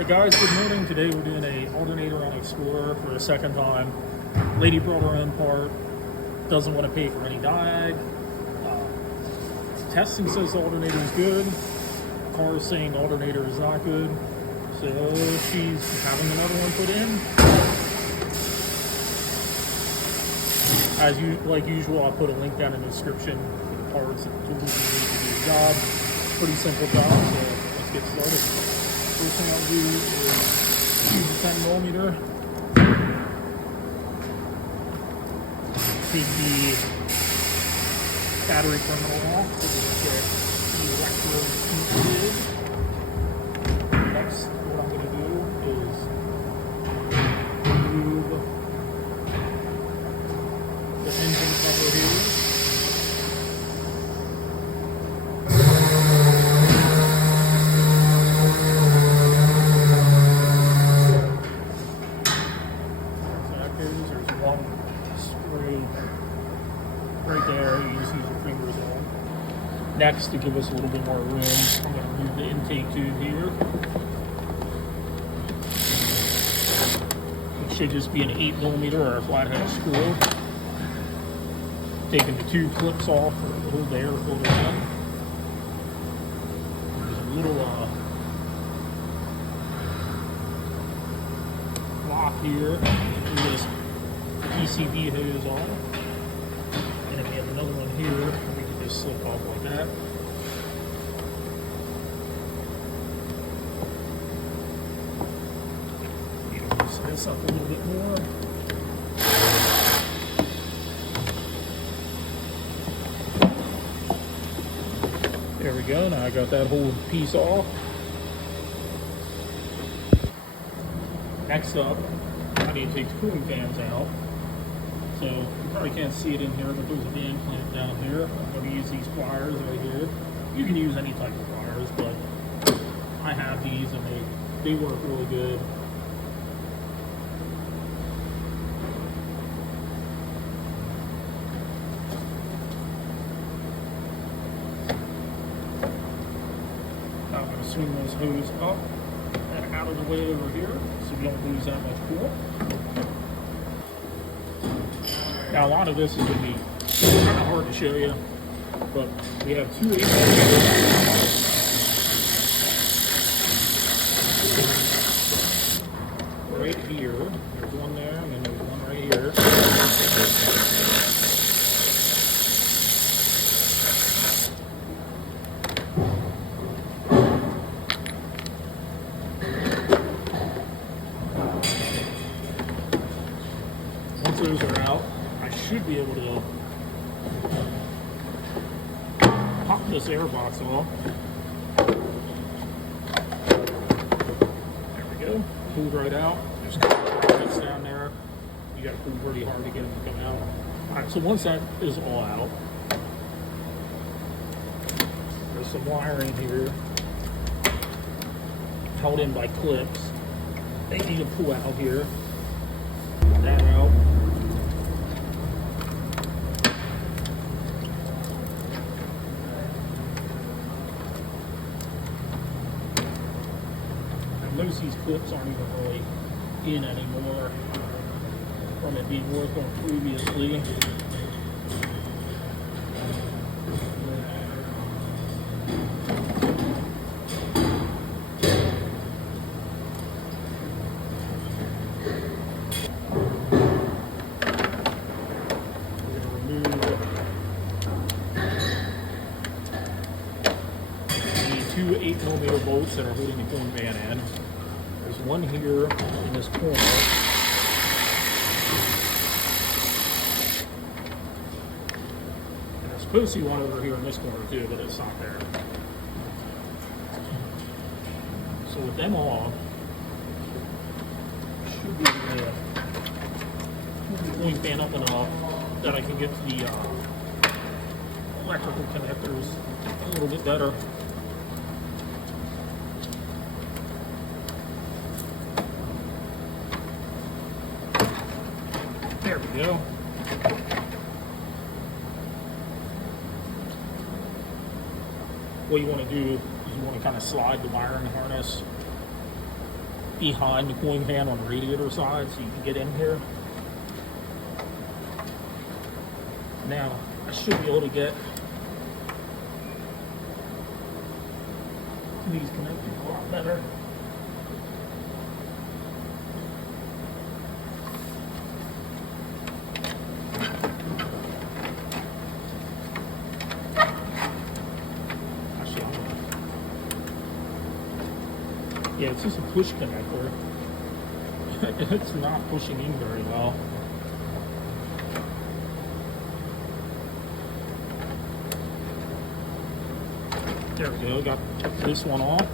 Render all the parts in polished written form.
Alright guys, good morning. Today we're doing a alternator on Explorer for a second time. Lady brought her own part, doesn't want to pay for any diag. Testing says the alternator is good. Car is saying the alternator is not good. So she's having another one put in. Like usual, I'll put a link down in the description for the parts and tools you need to do the job. Pretty simple job, so let's get started. First thing I'll do is use a 10mm. Take the battery terminal off so we get the electrode included. Next, what I'm going to do is remove the engine cover here. There's one screw right there. You just use your fingers on. Next, to give us a little bit more room, I'm going to remove the intake tube here. It should just be an 8mm or a flathead screw. Taking the two clips off for the whole air filter in. There's a little lock here. This PCB hose on, and if we have another one here, we can just slip off like that. Loosen this up a little bit more. There we go. Now I got that whole piece off. Next up, I need to take the cooling fans out. So you probably can't see it in here, but there's a band clamp down here. I'm going to use these pliers right here. You can use any type of pliers, but I have these and they work really good. Now I'm going to swing those hose up and out of the way over here so we don't lose that much cool. Now a lot of this is going to be kind of hard to show you, but we have two 8mm right here. There's one there, and then there's one right here. Once those are out, I should be able to pop this air box off. There we go. Pulled right out. There's a couple of bits down there. You got to pull pretty hard to get them to come out. Alright, so once that is all out, there's some wiring here held in by clips. They need to pull out here. Pull that out. Notice these clips aren't even really in anymore from it being worked on previously. We're going to remove the two 8mm bolts that are holding the cooling fan in. There's one here in this corner. And there's supposed to be one over here in this corner too, but it's not there. So with them off, should be able to move the cooling fan up enough that I can get to the electrical connectors a little bit better. There we go. What you want to do is you want to kind of slide the wiring harness behind the cooling fan on the radiator side so you can get in here. Now, I should be able to get these connected a lot better. Yeah, it's just a push connector. It's not pushing in very well. There we go, got this one off.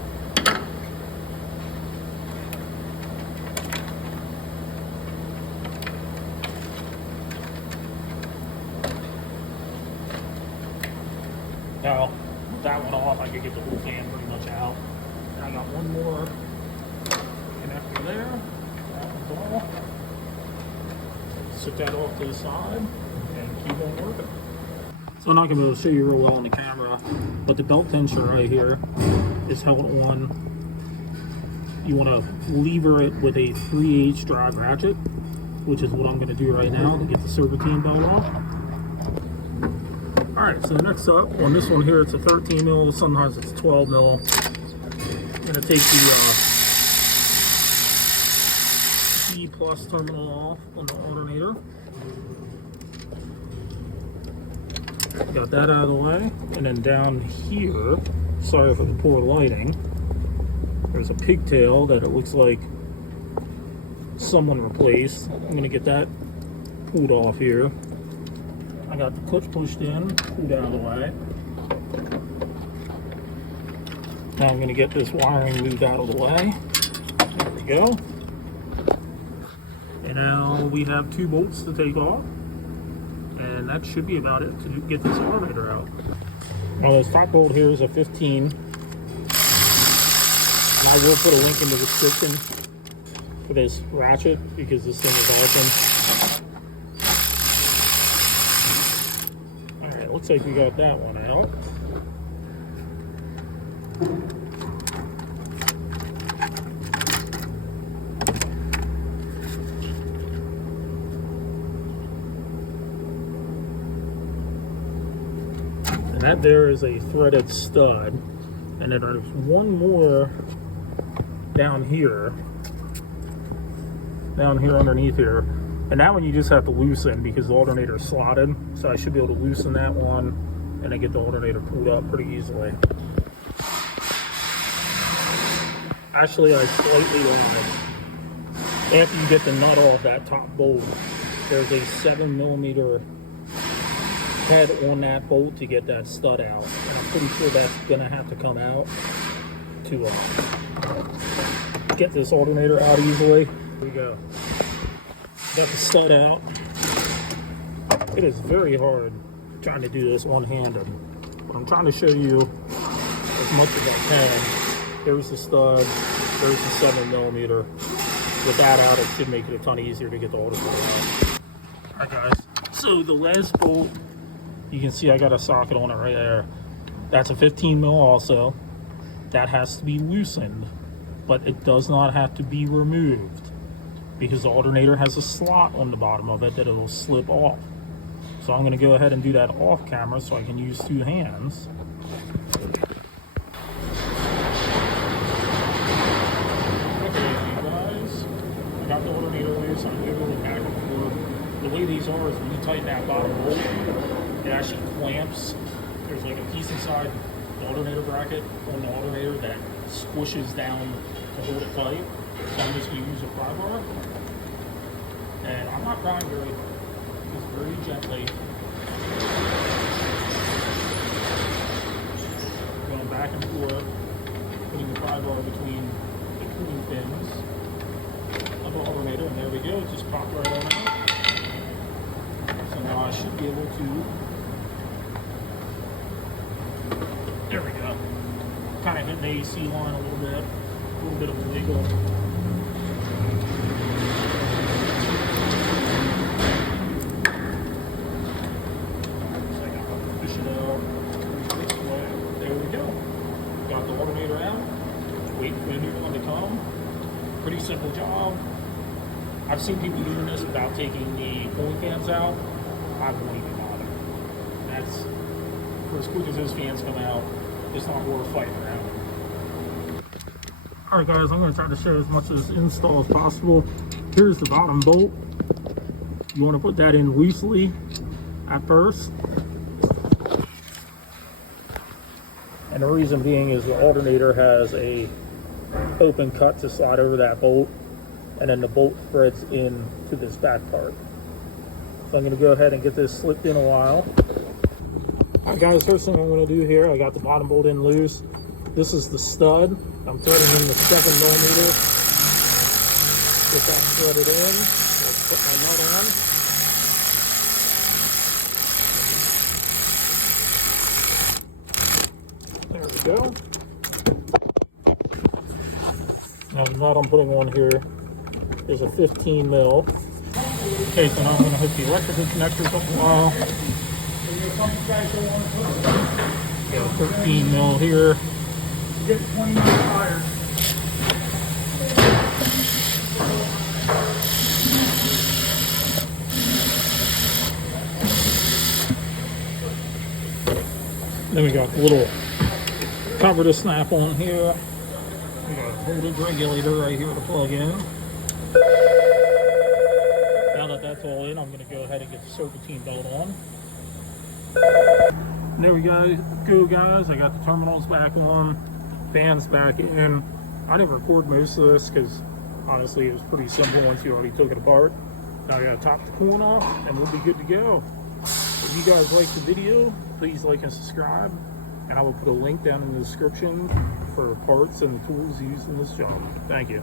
Now, with that one off, I could get the whole fan pretty much out. I got one more connector there. That one's off. Set that off to the side and keep on working. So I'm not going to be able to show you real well on the camera, but the belt tensioner right here is held on. You want to lever it with a 3/8 drive ratchet, which is what I'm going to do right now to get the serpentine belt off. Alright, so next up, on this one here, it's a 13 mil, sometimes it's 12 mil. I'm going to take the B plus terminal off on the alternator. Got that out of the way, and then down here, sorry for the poor lighting, there's a pigtail that it looks like someone replaced. I'm going to get that pulled off here. I got the clutch pushed in, pulled out of the way. Now I'm going to get this wiring moved out of the way. There we go. And now we have 2 bolts to take off. And that should be about it to get this alternator out. Now this top bolt here is a 15. And I will put a link in the description for this ratchet because this thing is awesome. Alright, looks like we got that one out. And that there is a threaded stud, and then there's one more down here underneath here, and that one you just have to loosen because the alternator is slotted, so I should be able to loosen that one and then get the alternator pulled up pretty easily. Actually, I slightly lied. After you get the nut off that top bolt, there's a 7mm head on that bolt to get that stud out, and I'm pretty sure that's gonna have to come out to get this alternator out easily. Here we go. Got the stud out. It is very hard trying to do this one-handed, but I'm trying to show you as much as I can. There's the stud, there's the 7mm. With that out, it should make it a ton easier to get the alternator out. Alright guys, so the last bolt, you can see I got a socket on it right there. That's a 15 mil also. That has to be loosened, but it does not have to be removed because the alternator has a slot on the bottom of it that it'll slip off. So I'm going to go ahead and do that off camera so I can use 2 hands. Okay, you guys, I got the alternator loose. I'm moving back and forth. The way these are is when you tighten that bottom bolt, it actually clamps. There's like a piece inside the alternator bracket on the alternator that squishes down to hold it tight. So I'm just going to use a pry bar. And I'm not prying just very gently. Going back and forth, putting the pry bar between the cooling pins of the alternator, and there we go, it just popped right on out. So now I should be able to, there we go, kind of hit the AC line a little bit of a wiggle. So I got to push it out this way. There we go. Got the alternator out. Wait for the new one to come. Pretty simple job. I've seen people doing this without taking the cooling fans out. I won't even bother. That's, for as quick as those fans come out, it's not worth fighting around. Alright guys, I'm going to try to show as much of this install as possible. Here's the bottom bolt. You want to put that in loosely at first. And the reason being is the alternator has a open cut to slide over that bolt, and then the bolt threads in to this back part. So I'm going to go ahead and get this slipped in a while. Alright guys, first thing I'm going to do here, I got the bottom bolt in loose. This is the stud. I'm threading in the 7mm. Get that threaded in. Let's put my nut on. There we go. Now the nut I'm putting on here is a 15 mil. Okay, so now I'm going to hook the electrical connectors up a while. Got a 15 mil here. Get 20 mil tires. Then we got the little cover to snap on here. We got a voltage regulator right here to plug in. Now that that's all in, I'm going to go ahead and get the serpentine belt on. There we go guys. I got the terminals back on, fans back in. I didn't record most of this because honestly it was pretty simple once you already took it apart. Now I got to top the coolant off and we'll be good to go. If you guys liked the video, please like and subscribe, and I will put a link down in the description for parts and tools used in this job. Thank you.